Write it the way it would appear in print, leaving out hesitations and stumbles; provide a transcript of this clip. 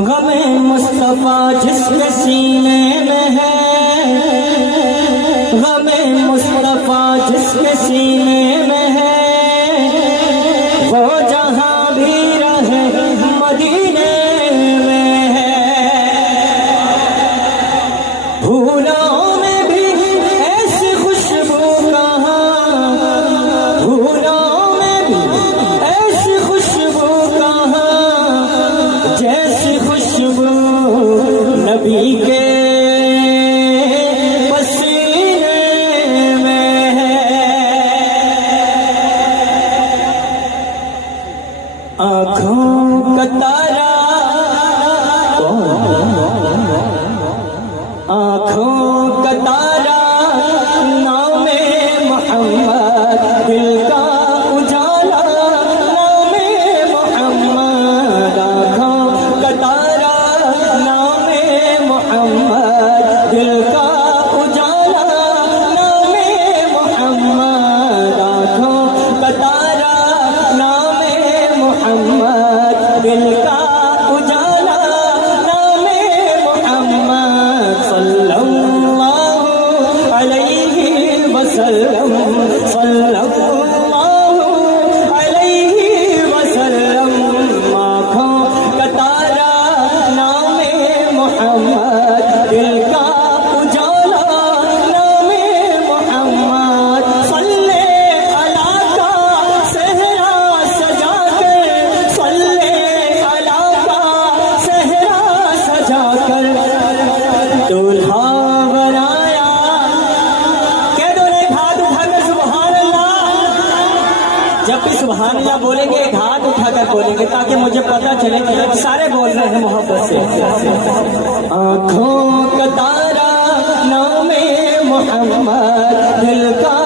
गमे मुस्तफा जिसके सीने में है, गमे मुस्तफा जिसके सीने में है, वो जहां भी रहे मदीने में है। भूलों में भी ऐसी खुशबू कहाँ, भूलों में भी ऐसी खुशबू कहाँ, जैसी खुशबू नबी के पसीने में है। आँखों का तारा, आँखों का तारा नाम मोहम्मद, दिल का उजाला नाम मोहम्मद। आँखों का तारा नाम मोहम्मद, दिल का उजाला नाम मोहम्मद। आँखों का तारा नाम मोहम्मद, दिल का उजाला नाम मोहम्मद। सल्लल्लाहु अलैहि वसल्लम, सल्लल्लाहु अलैहि वसल्लम। आँखों का तारा नाम मोहम्मद, दिल का उजाला नाम मोहम्मद। सल्ले अला का सहरा सजा कर, सल्ले अला का सहरा सजा कर दूल्हा बनाया। कह दो रे हाथ उठाकर सुभान अल्लाह। जब भी सुभान अल्लाह बोलेंगे एक हाथ उठाकर बोलेंगे, ताकि मुझे पता चले कि सारे बोल रहे हैं मोहब्बत से। आँखों का तारा नाम मोहम्मद, दिल का